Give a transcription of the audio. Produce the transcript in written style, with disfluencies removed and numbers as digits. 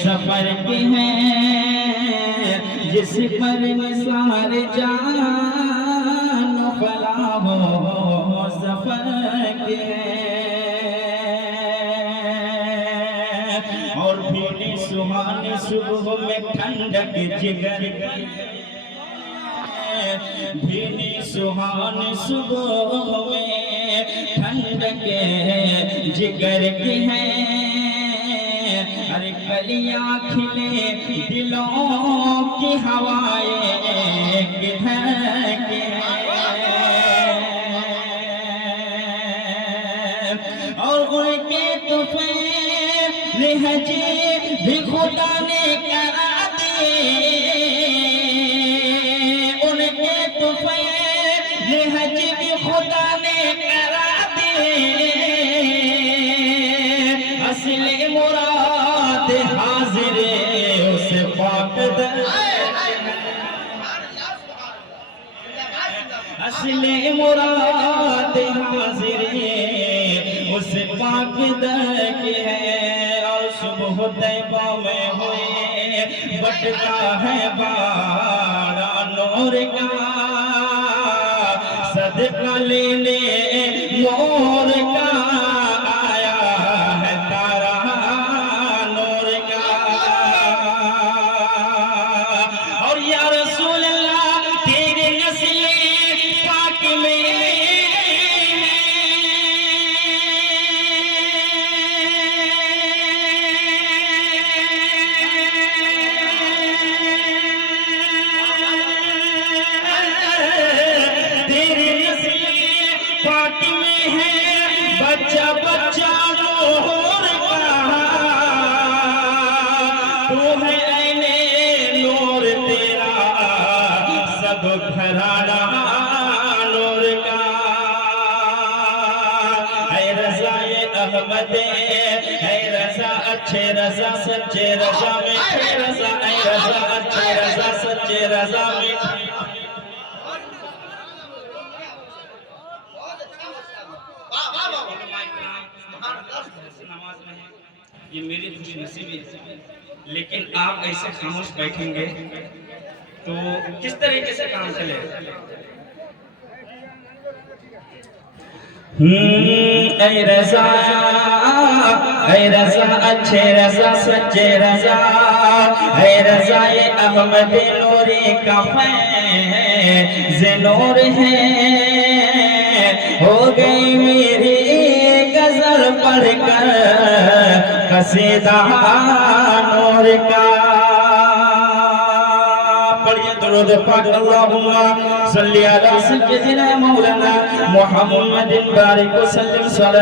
सफर के हैं जिस पर निसार जान फला हो सफर के हैं। और भीनी सुहानी सुबह में ठंडक जिगर भीनी सुहानी सुबह में ठंडक जिगर की है। अरे कलियां खिले दिलों की हवाएं किधर के और उनके तूफ़ान लहजे भी खुदा ने करा दिए। उनके तूफ़ान लहजे भी खुदा ने करा दिए। असले मुराद हाजिर उसे पाक असले मुराद हाजिर उस पाक दर के है। और सुबह तैबा में हुए बटका है बाड़ा नूर का सदका लेने नूर का आया है तारा नूर का। और या रसूल अल्लाह तेरे नस्ले पाक में बच्चा बच्चा नूर का तू है ऐने नूर तेरा सब घराना नूर का। है रज़ा ये अहमद है रज़ा अच्छे रज़ा सच्चे रज़ा मीठे रज़ा है रज़ा अच्छे रज़ा सच्चे रज़ा मीठे। ये मेरी खुशनसीबी है, लेकिन आप ऐसे खामोश बैठेंगे तो किस तरीके से काम चलेगा। ऐ रज़ा अच्छे रज़ा सच्चे रज़ा ऐ रज़ा ये अहमद नूरी का फैज़ नूर है। हो गई मेरी गज़ल पढ़कर कसीदा नूर का। पढ़िए दुरूद पाक अल्लाहुम्मा सल्ली अला सय्यिदिना मौलाना मुहम्मदिन बारिक वसल्लिम।